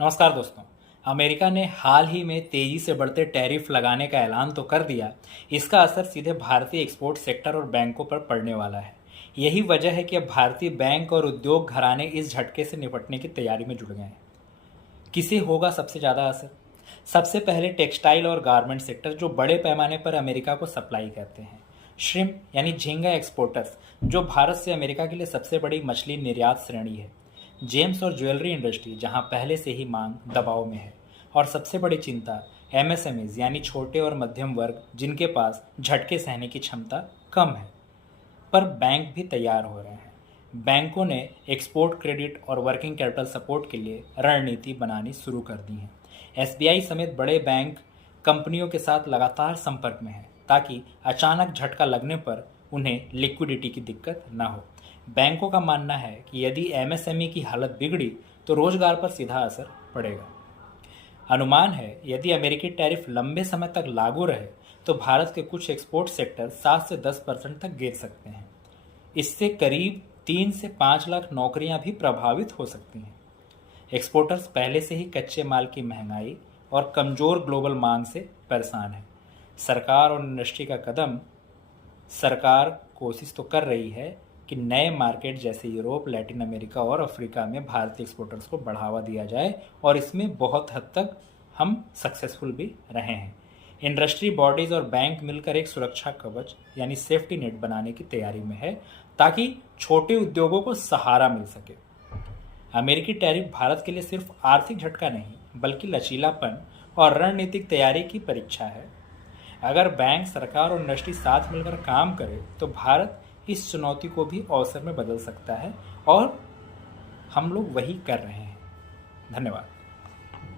नमस्कार दोस्तों। अमेरिका ने हाल ही में तेजी से बढ़ते टैरिफ लगाने का ऐलान तो कर दिया। इसका असर सीधे भारतीय एक्सपोर्ट सेक्टर और बैंकों पर पड़ने वाला है। यही वजह है कि अब भारतीय बैंक और उद्योग घराने इस झटके से निपटने की तैयारी में जुट गए हैं। किसे होगा सबसे ज़्यादा असर? सबसे पहले टेक्सटाइल और गारमेंट सेक्टर, जो बड़े पैमाने पर अमेरिका को सप्लाई करते हैं। श्रिम्प यानी झींगा एक्सपोर्टर्स, जो भारत से अमेरिका के लिए सबसे बड़ी मछली निर्यात श्रेणी है। जेम्स और ज्वेलरी इंडस्ट्री, जहां पहले से ही मांग दबाव में है। और सबसे बड़ी चिंता एमएसएमईज यानी छोटे और मध्यम वर्ग, जिनके पास झटके सहने की क्षमता कम है। पर बैंक भी तैयार हो रहे हैं। बैंकों ने एक्सपोर्ट क्रेडिट और वर्किंग कैपिटल सपोर्ट के लिए रणनीति बनानी शुरू कर दी है। एसबीआई समेत बड़े बैंक कंपनियों के साथ लगातार संपर्क में हैं, ताकि अचानक झटका लगने पर उन्हें लिक्विडिटी की दिक्कत न हो। बैंकों का मानना है कि यदि एमएसएमई की हालत बिगड़ी तो रोजगार पर सीधा असर पड़ेगा। अनुमान है यदि अमेरिकी टैरिफ लंबे समय तक लागू रहे तो भारत के कुछ एक्सपोर्ट सेक्टर 7 से 10% तक गिर सकते हैं। इससे करीब 3 से 5 लाख नौकरियां भी प्रभावित हो सकती हैं। एक्सपोर्टर्स पहले से ही कच्चे माल की महंगाई और कमजोर ग्लोबल मांग से परेशान है। सरकार और इंडस्ट्री का कदम सरकार कोशिश तो कर रही है कि नए मार्केट जैसे यूरोप, लैटिन अमेरिका और अफ्रीका में भारतीय एक्सपोर्टर्स को बढ़ावा दिया जाए, और इसमें बहुत हद तक हम सक्सेसफुल भी रहे हैं। इंडस्ट्री बॉडीज और बैंक मिलकर एक सुरक्षा कवच यानी सेफ्टी नेट बनाने की तैयारी में है, ताकि छोटे उद्योगों को सहारा मिल सके। अमेरिकी टैरिफ भारत के लिए सिर्फ आर्थिक झटका नहीं, बल्कि लचीलापन और रणनीतिक तैयारी की परीक्षा है। अगर बैंक, सरकार और इंडस्ट्री साथ मिलकर काम करे तो भारत इस चुनौती को भी अवसर में बदल सकता है, और हम लोग वही कर रहे हैं। धन्यवाद।